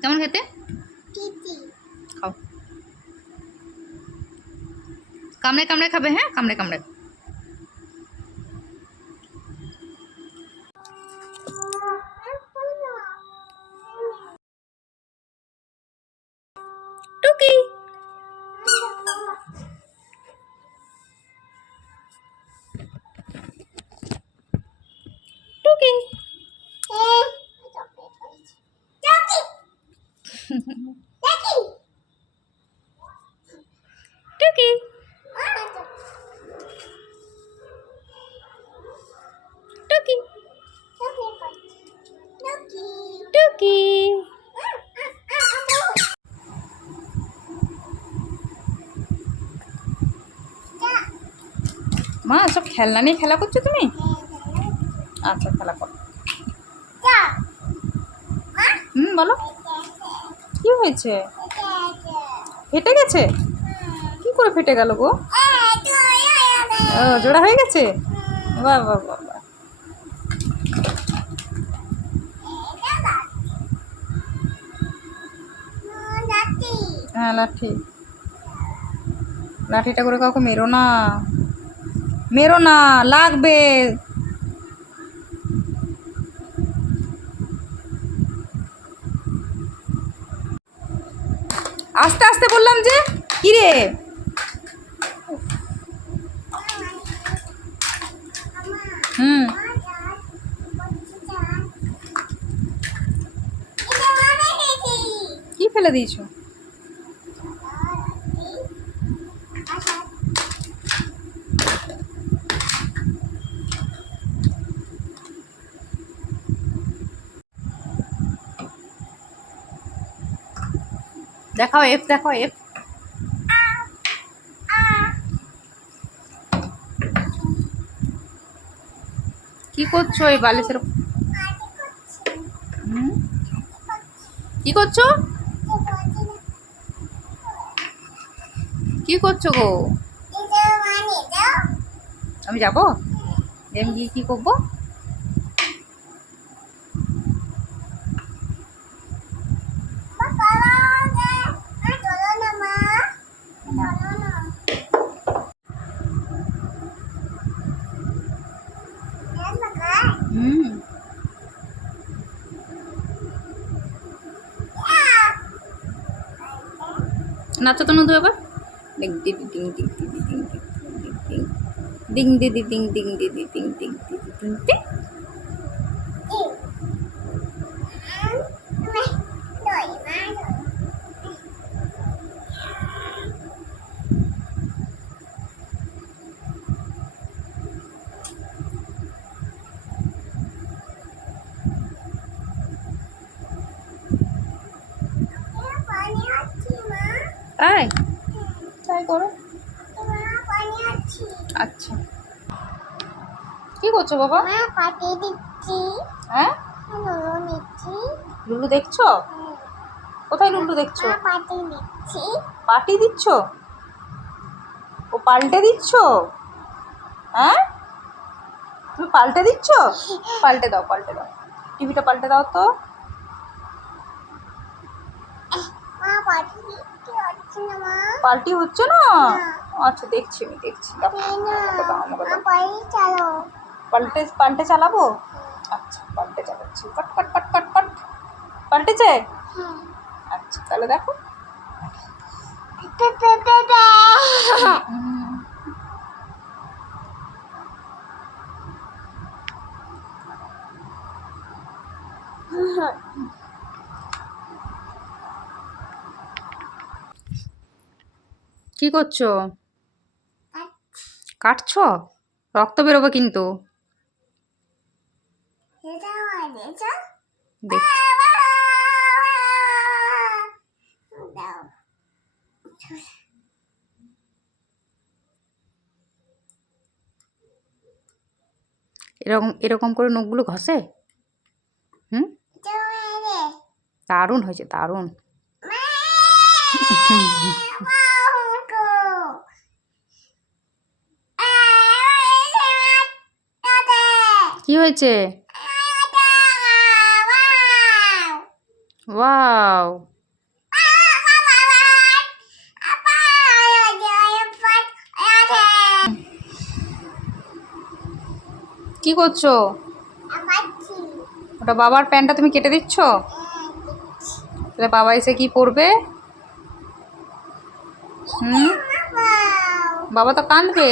কেমন খেতে টিটি খাও কামড়ে কামড়ে খাবে হ্যাঁ কামড়ে কামড়ে টুকি টুকি টুকি টুকি টুকি মা সব খেলনা নিয়ে খেলা করছ তুমি? আচ্ছা খেলা করো। হুম বলো। কি হয়েছে? ফেটে গেছে? কি করে ফেটে গেল গো? ও, জোড়া হয়ে গেছে? বাহ বাহ বাহ। হ্যাঁ লাঠি। লাঠিটা করে কাউকে মেরো না। মেরো না, লাগবে। আস্তে আস্তে বললাম যে কিরে? হুম। কি ফেলে দিয়েছ? দেখাও এফ দেখাও এফ কি করছ এই বালিশের? কি করছ? কি করছ গো? আমি যাব? আমি গিয়ে কি করব? নাচো তো নদু এবার ডিং দিদি ডিং ডিং দিদি ডিং ডিং ডিং ডিং দিদি ডিং ডিং দিদি ডিং ডিং দিদি ডিং ডিং তাই তাই করো। আচ্ছা। কি করছ বাবা? হ্যাঁ? লুলু দেখছ? কোথায় লুলু দেখছ? পাটি দিচ্ছ? ও পাল্টে দিচ্ছ? হ্যাঁ? তুমি পাল্টে দিচ্ছ? পাল্টে দাও পাল্টে দাও। টিভিটা পাল্টে দাও তো মা পাঠিয়ে দিচ্ছি হচ্ছে না মা পাল্টি হচ্ছে না? আচ্ছা দেখছি আমি দেখছি। পাল্টে পাল্টে চালাবো? আচ্ছা পাল্টে চালাচ্ছি। পট পট পট পট পট পাল্টেছে হ্যাঁ। আচ্ছা তাহলে দেখো হুম। কি করছ? কাটছ? রক্ত বেরোবে কিন্তু। এরকম এরকম করে নখগুলো ঘষে? হুম? দারুণ হয়েছে দারুণ। কি হয়েছে? ওয়াও। কি করছ? ওটা বাবার প্যান্টটা তুমি কেটে দিচ্ছ? তাহলে বাবা এসে কি পরবে? হুম? বাবা তো কাঁদবে।